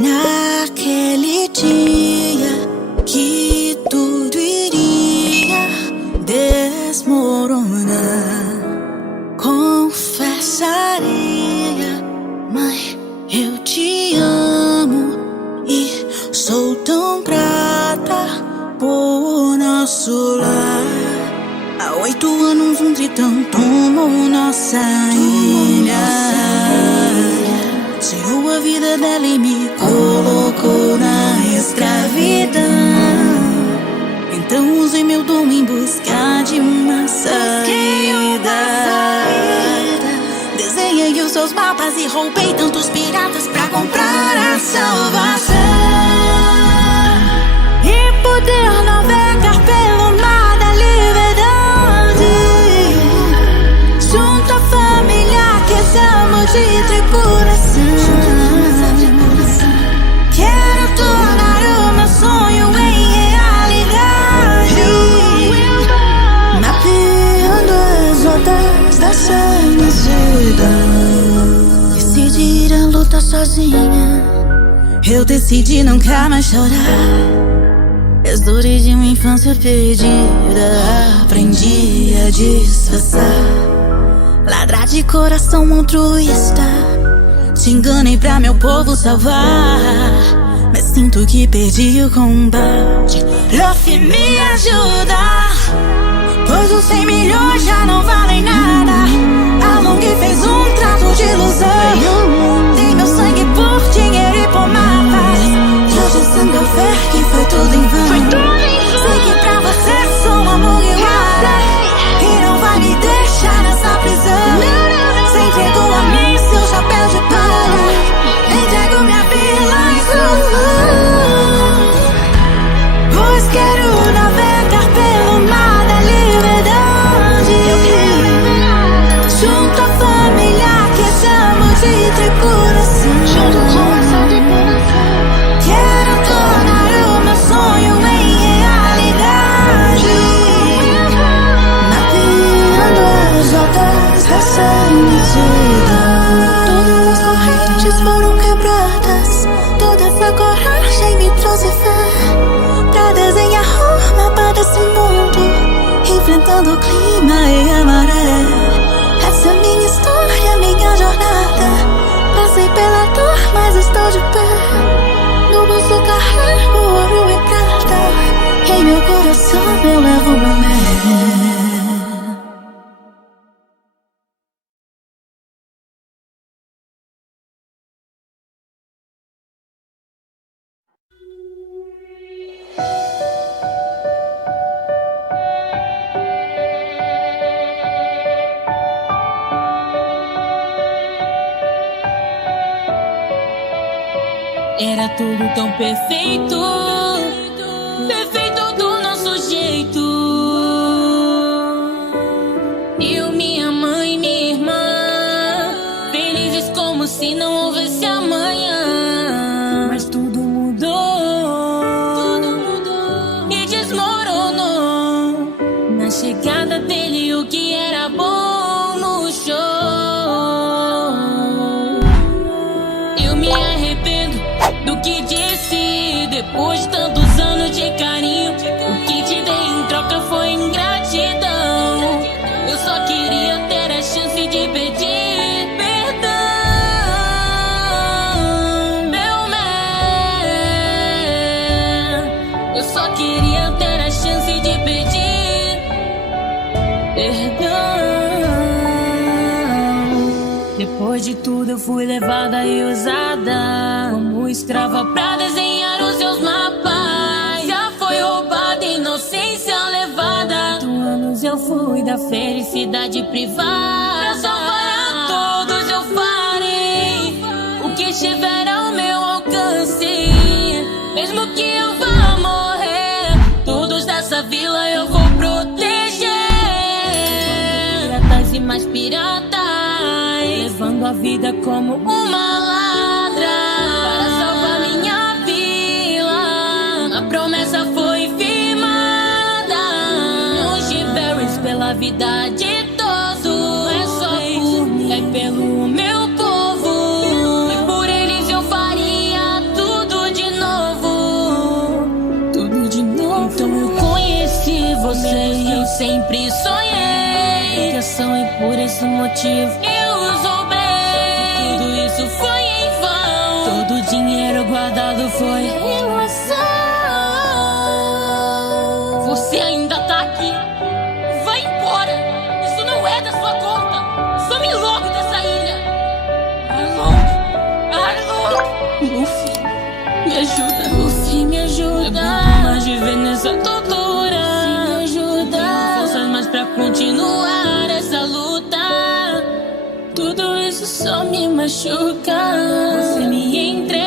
Naquele dia que tudo iria desmoronar, confessaria: mãe, eu te amo e sou tão grata por nosso lar. Há 8 anos um tritão tomou nossa ilha, tirou a vida dela e me colocou na escravidão. Então usei meu dom em busca de uma saída. Desenhei os seus mapas e roubei tantos piratas pra comprar a salvação e poder navegar pelo mar da liberdade, junto à família que esse amo de tripulação. Quero tornar o meu sonho em realidade, mapeando as rotas dessa imensidão. Decidir a luta sozinha, eu decidi nunca mais chorar. As dores de uma infância perdida aprendi a disfarçar. Ladrar de coração altruísta, te enganei pra meu povo salvar, mas sinto que perdi o combate. Luffy, me ajuda, pois os 100 milhões já não valem nada. A Long fez um trato de ilusão, dei meu sangue por dinheiro e por mapas. E hoje sangue ao ver que foi tudo em vão. Sei que pra você sou um amor igual e não vai me deixar nessa prisão. Você entregou a mim seu chapéu de palha, entrego minha vila em suas mãos, pois quero navegar pelo mar da liberdade, junto à família que esse amo de tripulação. Quero tornar o meu sonho em realidade, mapeando as rotas dessa imensidão. Todas as correntes foram quebradas, toda essa coragem me trouxe fé pra desenhar o mapa desse mundo, enfrentando o clima e a maré. Essa é minha história, minha jornada. Passei pela dor, mas estou de pé. No bolso carrego ouro e prata, em meu coração eu levo uma fé. Era tudo tão perfeito, perfeito do nosso jeito. Eu, minha mãe e minha irmã, felizes como se não houvesse amanhã. Mas tudo mudou e desmoronou na chegada dele. O que era bom no show, eu me arrependo do que disse. Depois de tantos anos de carinho, o que te dei em troca foi ingratidão. Eu só queria ter a chance de pedir perdão, meu man. Eu só queria ter a chance de pedir perdão. Depois de tudo eu fui levada e usada como escrava pra desenhar os seus mapas. Já foi roubada, inocência levada. 8 anos eu fui da felicidade privada. Pra salvar a todos eu farei o que estiver ao meu alcance, mesmo que eu vá morrer. Todos dessa vila eu vou proteger, piratas e mais piratas, levando a vida como uma ladra para salvar minha vila. A promessa foi firmada. Longe Berries pela vida de todos. É só por mim, é pelo meu povo, e por eles eu faria tudo. sempre sonhei. Que ação e por esse motivo eu zombei. Tudo isso foi em vão. Todo o dinheiro guardado foi ilusão. Você ainda tá aqui? Vai embora. Isso não é da sua conta. Some logo dessa ilha. Alô? Luffy, me ajuda. Luffy, me ajuda. É bom mais viver nessa tortura. Me ajuda. Forças mais pra continuar essa luta. Tudo isso só me machuca. Você me entrega.